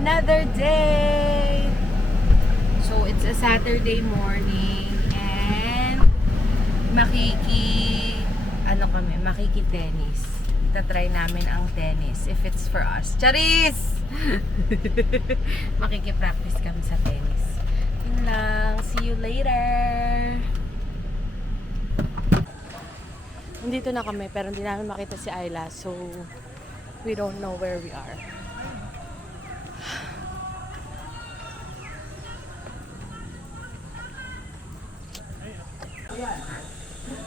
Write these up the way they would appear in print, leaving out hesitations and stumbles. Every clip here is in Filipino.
Another day! So, it's a Saturday morning and makiki-tennis. Itatry namin ang tennis if it's for us. Charis! Makiki-practice kami sa tennis. Yun lang. See you later! Nandito na kami pero hindi namin makita si Ayla, so we don't know where we are.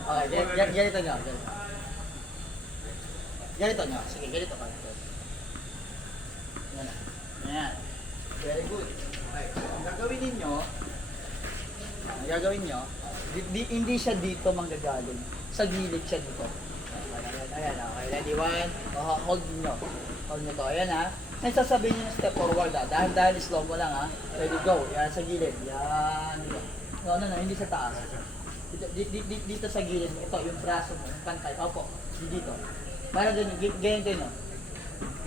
Okay, ganito nyo. Ganito nyo. Sige, ganito ka. Yan. Yan. Very good. Okay. Ang gagawin nyo, hindi siya dito manggagaling. Sa gilid siya dito. Ayan, okay. Ready, one. Hold nyo. Hold nyo to. Ayan ha. Ngayon sasabihin nyo na step forward ha. Dahan-dahan, slow mo lang ha. Ready, go. Yan, sa gilid. Yan. No, hindi sa taas. Dito sa gilid mo, ito yung braso mo, yung pantay, opo, dito. Para ganyan no?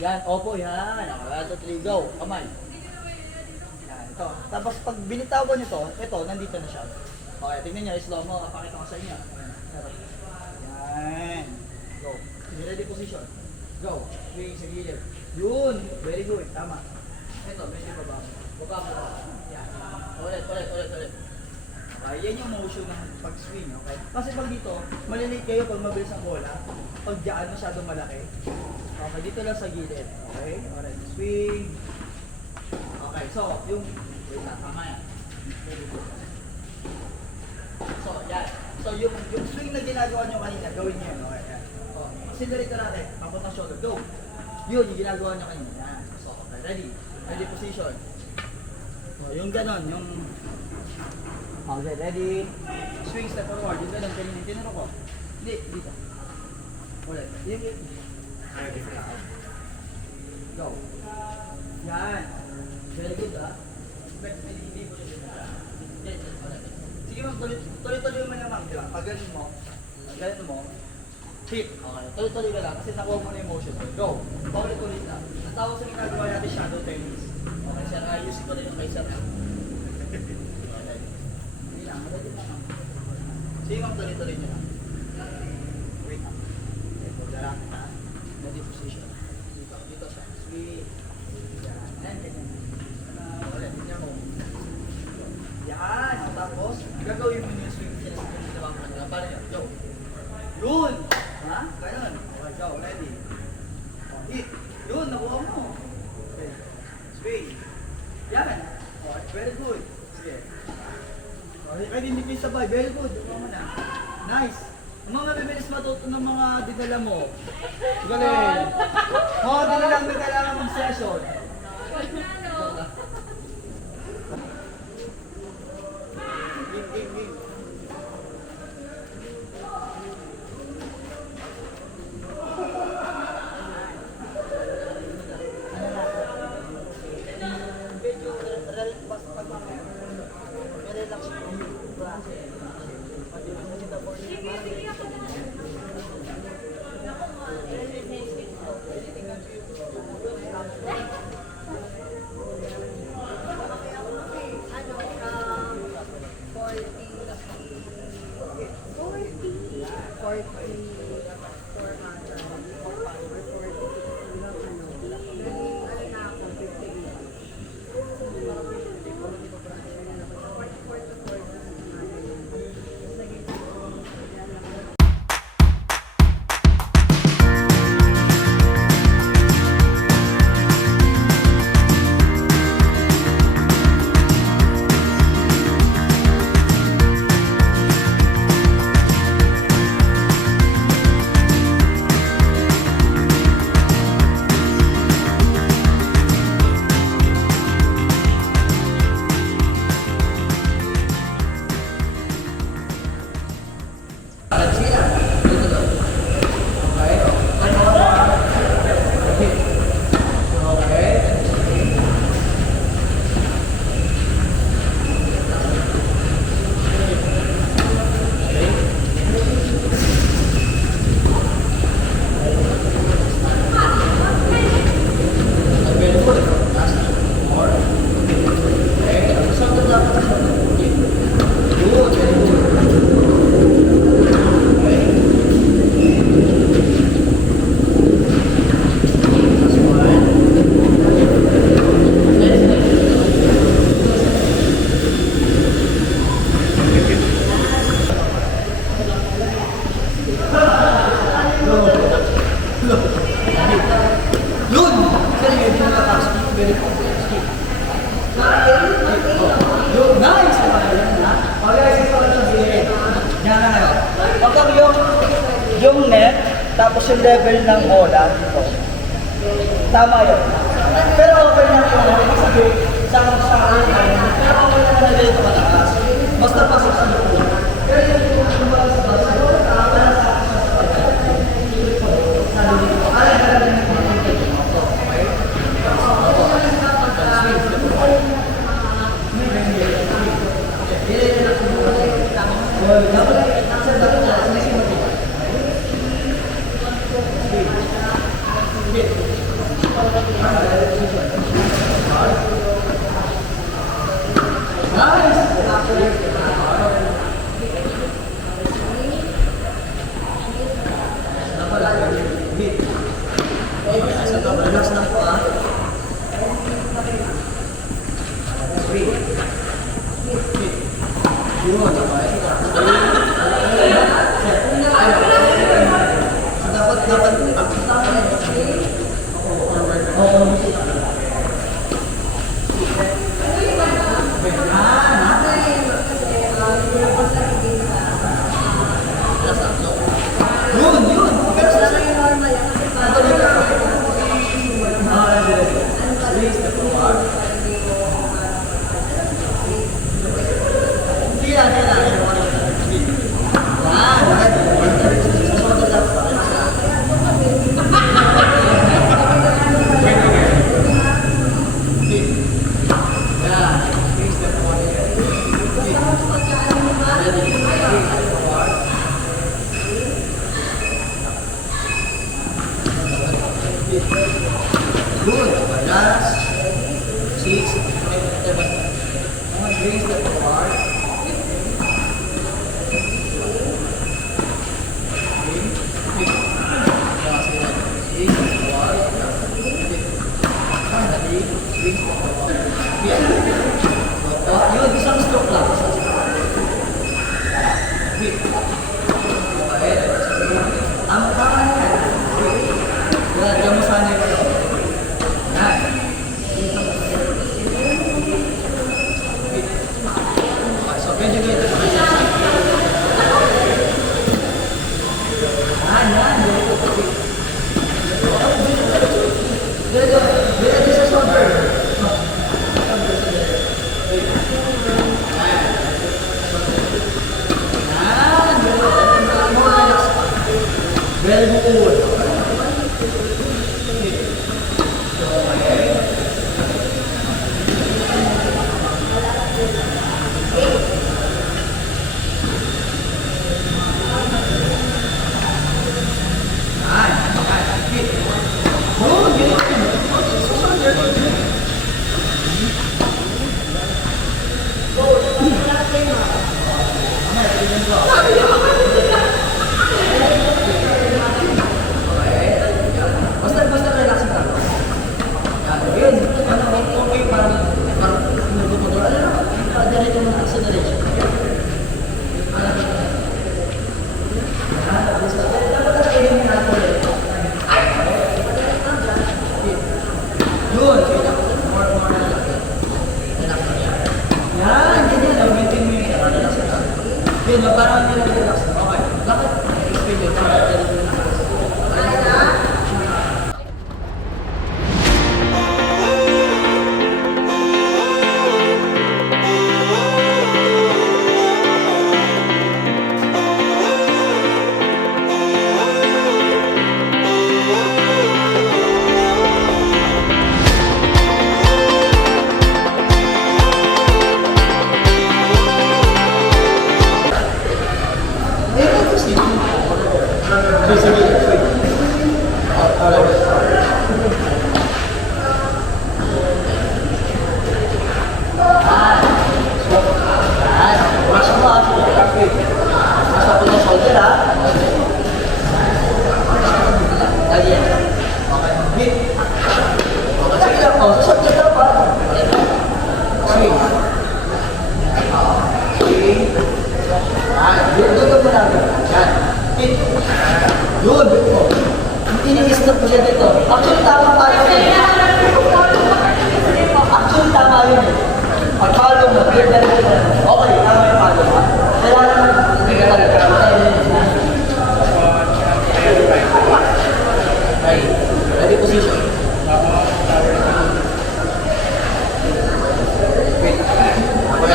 Yan, opo, yan. 1, 2, 3, go, kamay. Yan, ito. Tapos pag binitawan nyo to, ito, nandito na siya. Okay, tingnan nyo, slow mo, pakita ko sa inyo. Yan, go. Ready position. Go, swing sa gilid. Yun, very good, tama. Ito, medyo baba. Baba mo. Yan. Ulit. Yan yung motion ng pag-swing, okay? Kasi pag dito, malilate kayo pag mabilis ang bola. Pag dyan, masyadong malaki. Okay, dito lang sa gilid. Okay? Alright, swing. Okay, so, yung... Wait lang, tama yan. So, yan. So, yung swing na ginagawa nyo kanina, gawin nyo yan. Okay, yan. O, accelerate natin. Papunta shoulder. Go! Yun, yung ginagawa nyo kanina. Yan. So, okay, ready. Ready position. So, yung ganon, yung... Okay, ready? Swing step forward. Yung ganun, kanina. Tinuro ko. Hindi, dito. Ulit. Go. Yan. Very good, ha? Hindi mo siya. Sige, tuloy-tuloy mo naman. Pag ganun mo, hit. Okay, tuloy-tuloy ka lang kasi nakuha mo na yung motion. Go. Paulit-ulit lang. Ang tawag sa ginagawa natin shadow tennis. Okay, sir. Ayusin ko na yung kay sir. Sige, ma'am, tuloy-tuloy nyo lang. Wait up. Ito, darang ka. Ready position. Dito siya. Sweet. Yan, ganyan. Ulit, tingnan mo. Yan. Tapos, gagawin mo yung swing na ginawa mo kanila. Paano yun? Go. Yun! Ha? Ganun. Okay, go. Ready. Hit. Yun, nakuha mo. Okay. Swing. Yan. Okay, very good. Sige. Ready, hindi kayo sabay. Very good. Nice. Ang mga bibilis matuto ng mga dinala mo. Galing. Oo, dinala mo kailangan mong session. Game. Yung nice! Pag-iisip ko lang sabihin. Yan na ngayon. Kapag yung net, tapos yung level ng bola, ito. Tama yun. Pero open na ito, ibig sabihin, sa akin, pero open na na dito mataas. Basta pasok sa loob. Pero yung bola sa basa, para sa relax lang po ah. Good. Last. 6. 7. Bring step forward. Yun, isang stroke lang. Ang kakan yan. Diyan mo sana yung ito. Yan. So, medyo ganito pa siya. Yan. Dito sa shoulder. Very good. Basta relax lang. Yun, okay, parang nagpuputol. Diretso mo sa direction. Yun, more relax lang yan. Yan, ganyan, maintain mo yung relax lang. Yun, parang relax. Okay, lakad. Explain yun, parang Yun, ini-stop ko siya dito. Actually, tama tayo.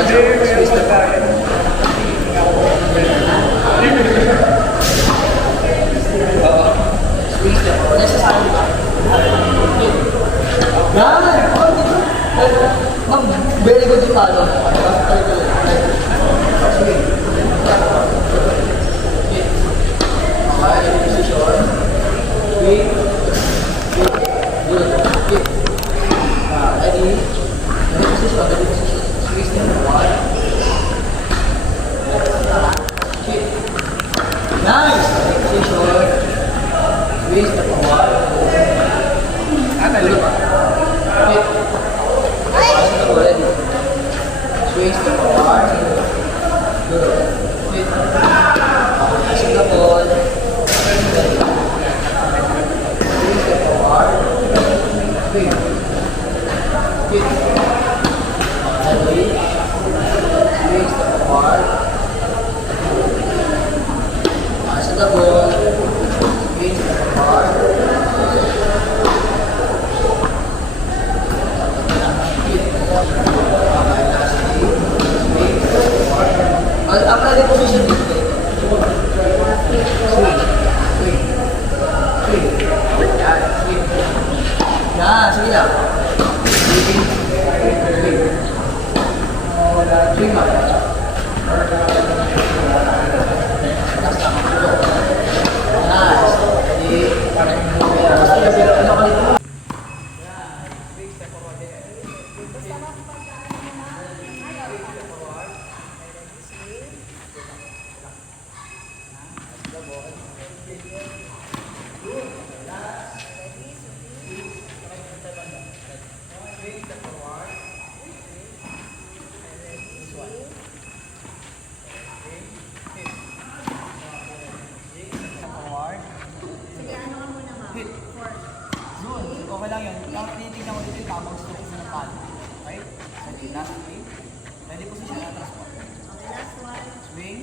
Squeeze the car. Squeeze the car. Nasa saan ba? Yan! Ma'am, very good yung talo. Squeeze. Position. Squeeze. Good. Ready? Ready position. Ready position. Squeeze the car. Nice! Position. Squeeze the power. Ready. Squeeze the power. Good. Passing the ball. Squeeze the power. Squeeze. Ready. Squeeze the power. Passing the ball. Squeeze the power. Apply the position dito. Swing. Yan, swing. Yan, sige lang. Swing. Swing mo. Nice. Ready? Okay lang yun. Tinitignan ko dito yung tamang stroke ng palo. Okay? Ready? Last swing. Ready position. Atras po. Swing.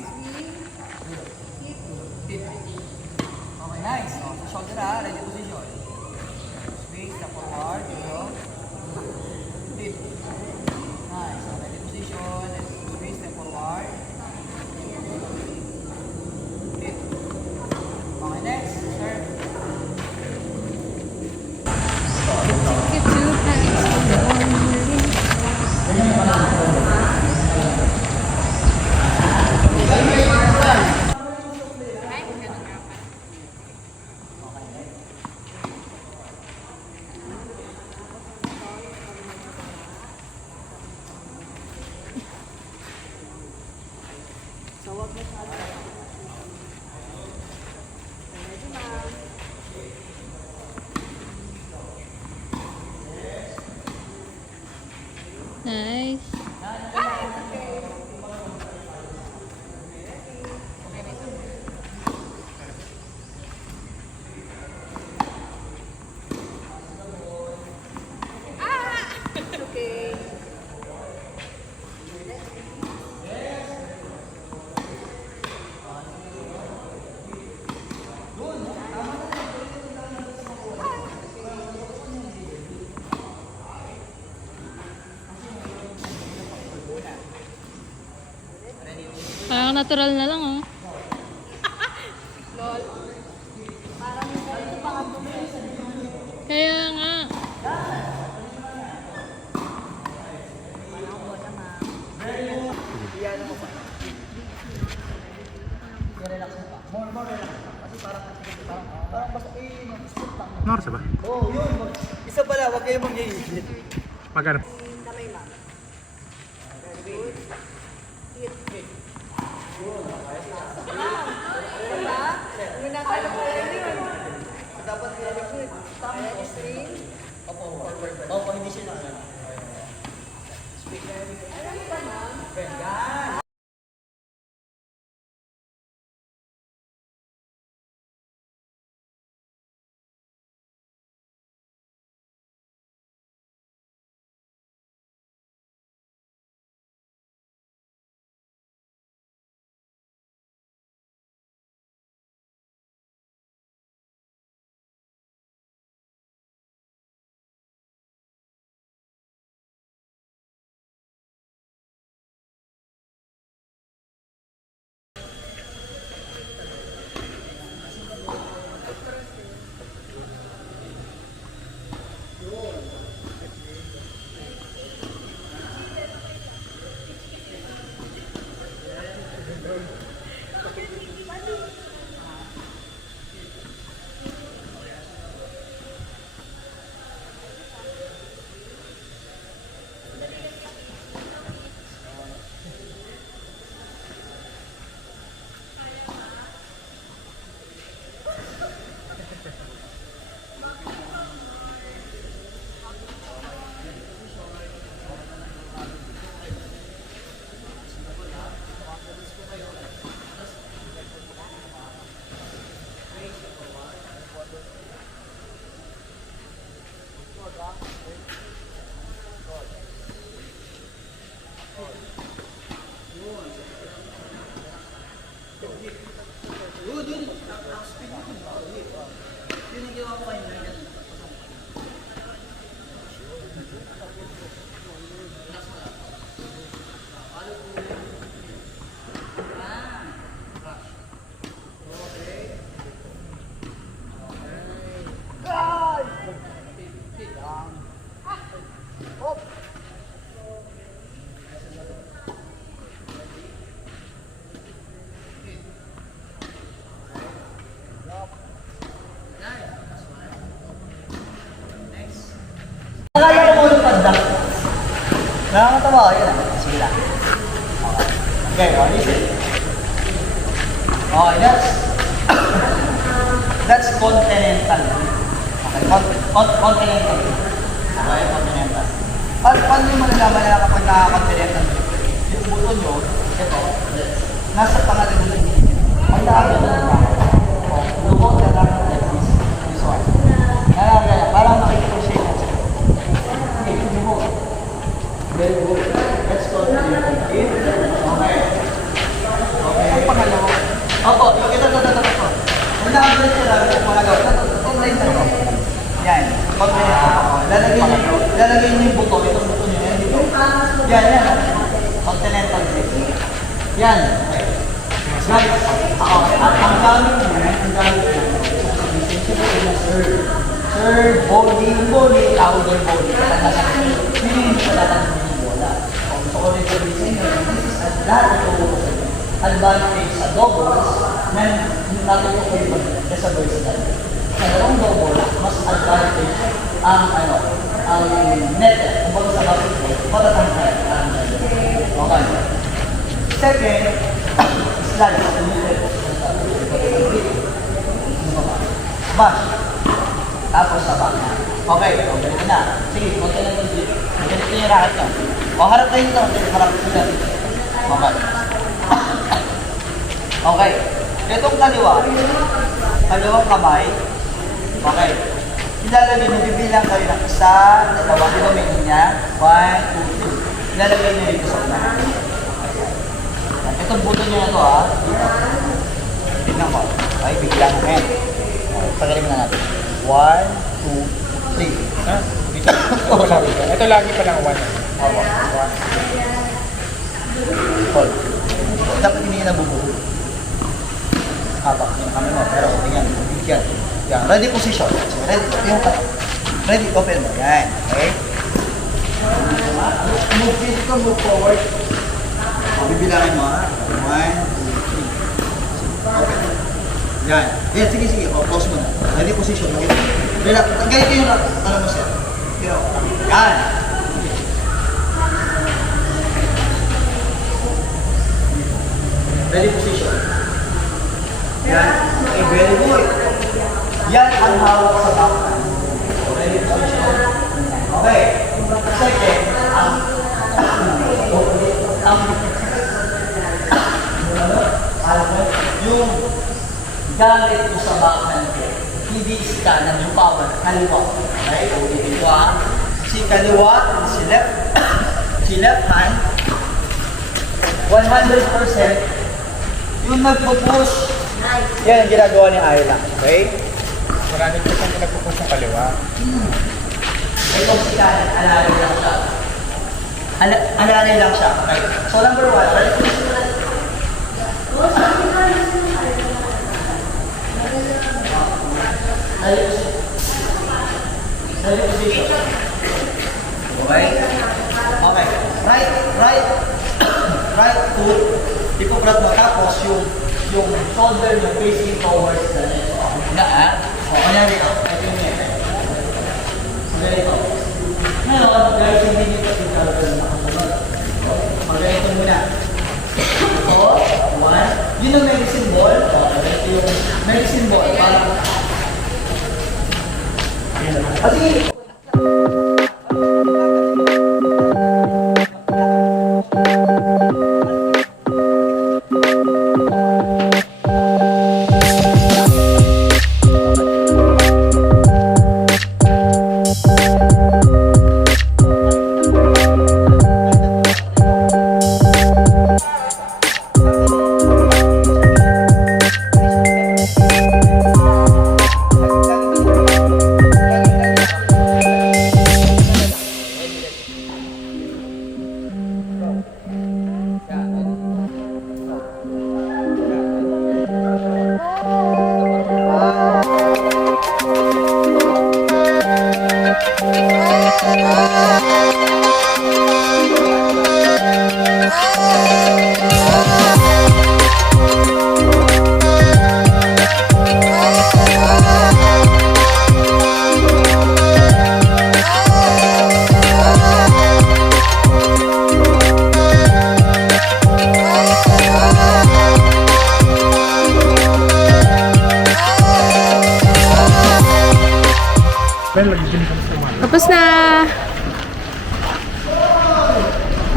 Good. Hit. Okay, nice. So, sa shoulder ha. Ready position. Swing. Step forward. Good. Hit. Nice. So, ready position. Swing. Step forward. Hit. Okay, next. Sir. Nice. Parang natural na lang, oh. Kaya nga. I-relax mo pa. More relax pa. Kasi parang basta split lang. Norsa ba? Oo, yun. Isa pala, huwag kayong mag-iisip. Magkano? Dapat Opo, hindi siya na. Speak. Nakakatawa, yun. Sige lang. Okay, listen. Okay, that's continental. Okay, continental. Okay, continental. Paano yung malalaman na kapag naka-continental? Yung buto nyo, ito, nasa pangalan nyo. Ang dami na naman. Lubog na naman like this one. Parang makikita ko siya. Okay, lubog. Very good. Let's go to the okay. Okay, ang pangalawa. Opo, ito. Kung nakabalit siya lang, kung mga gawin, ito na. Yan. Lalagay niyo yung buto. Itong buto niyo. Yan. Continental grip. Yan. Ang gamit niya, serve, bowling, tawag yung bowling. Hindi siya tatanong yung bola. Gusto ko rin sabihin sa inyo, this is lahat ito advantage sa doubles na natuto ko yung sa versatile. Sa dalawang double, mas advantage ang net, kumbaga sa basketball, patatangkay ang okay. Second, slice. Smash. Tapos sa back. Okay, ganito na. Sige, huwag ka lang mag-dip. Ganito yung racket nyo. O, harap tayo nito. Harap sila. Okay. Okay. Itong kaliwang kamay. Okay. Ilalagay nyo, bibilang kayo ng isa, dalawa, dito niya. 1, 2, 3. Ilalagay nyo dito sa unahan. Itong buto nyo na ito, ha. Tignan ko. Okay, biglang mo yan. Pagaling na natin. 1, 2, 3. Ha? Dito. Ito lagi pa lang 1. Opo. 1. Hold. Dapat hindi na bubuo. Habak yung kami mo. Pero tingnan. Bigyan. Yan. Ready position. So, ready. Open mo. Yan. Okay? Move dito. Move forward. Bibilangin mo, ha? 1, 2, 3. Okay. Yan. Yan. Sige. O, pause mo na. Ready position. Relax. Ganito yung mo siya. Yan. Ready position. Yan. Okay, very good. Yan ang hawak sa backhand. Ready position. Okay. Second, yung gamit mo sa backhand ko, hindi is kanan yung power, kaliwa. Okay? Okay, dito ha. Si kaliwa, si left hand, 100% yung nagpo-push, yan ang ginagawa ni Ayla. Okay? Marami po siyang pinagpupos ng kaliwa. Ito si kanan, alalay lang siya. Alalay lang siya. Okay? So number 1, right? Position. Okay? Okay. Right foot. Ipuprat mo. Tapos yung shoulder nyo facing towards the net. Okay na, ha? Okay na rin. Ito yung net. Ganito. Ngayon, guys, hindi nyo kasi gagawin makasunod. Magganito muna. Ito, 1. Yun ang medicine ball. Ito yung medicine ball. Parang sige.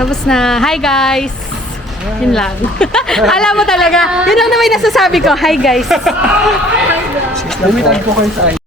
Tapos na, hi guys! Yun lang. Alam mo talaga, yun lang naman yung nasasabi ko, hi guys! Lumitan po kayo sa